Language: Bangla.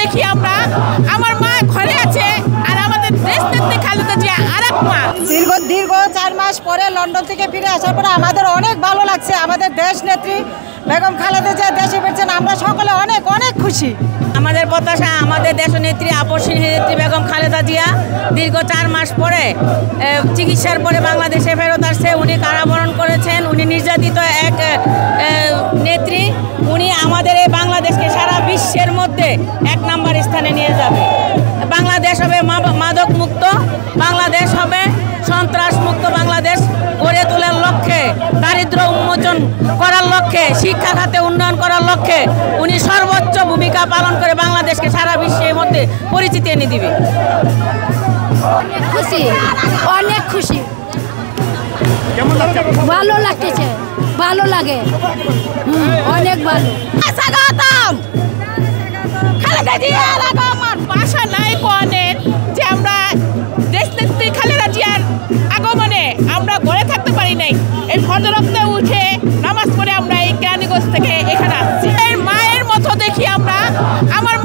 দেখি আমরা, আমার মা ঘরে আছে আর আমাদের দেশ নেত্রী খালেদা জিয়া আরেক মা। দীর্ঘ 4 মাস পরে লন্ডন থেকে ফিরে আসার পরে আমাদের অনেক ভালো লাগছে। আমাদের দেশ নেত্রী বেগম খালেদা জিয়া দেশে ফিরছেন, আমরা সকলে অনেক অনেক খুশি। আমাদের প্রত্যাশা আমাদের দেশনেত্রী আপসহীন নেত্রী বেগম খালেদা জিয়া দীর্ঘ 4 মাস পরে চিকিৎসার পরে বাংলাদেশে ফেরত আসছে। উনি কারাবরণ করেছেন, উনি নির্যাতিত এক নেত্রী। উনি আমাদের এই বাংলাদেশকে সারা বিশ্বের মধ্যে 1 নম্বর স্থানে নিয়ে যাবে। বাংলাদেশ হবে মাদক মুক্ত, বাংলাদেশ হবে সন্ত্রাস মুক্ত বাংলাদেশ গড়ে তোলার লক্ষ্যে, দারিদ্র্য উন্মোচন করার লক্ষ্যে, শিক্ষা খাতে উন্নয়ন করার লক্ষ্যে উনি সর্বোচ্চ ভূমিকা পালন করে বাংলাদেশকে সারা বিশ্বের মধ্যে পরিচিতি এনে দিবে। খুশি, অনেক খুশি, ভালো লাগতেছে, ভালো লাগে, অনেক ভালো। স্বাগতম খালেদা জিয়া। আমার ভাষা নাই কোয়ানের যে আমরা দেশ নেত্রী খালেদা জিয়ার আগমনে আমরা ঘরে থাকতে পারি নাই। এই ফজরতে উঠে নামাজ পড়ে আমরা এই কেরানীগঞ্জ থেকে এখানে আসছি। মায়ের মতো দেখি আমরা, আমার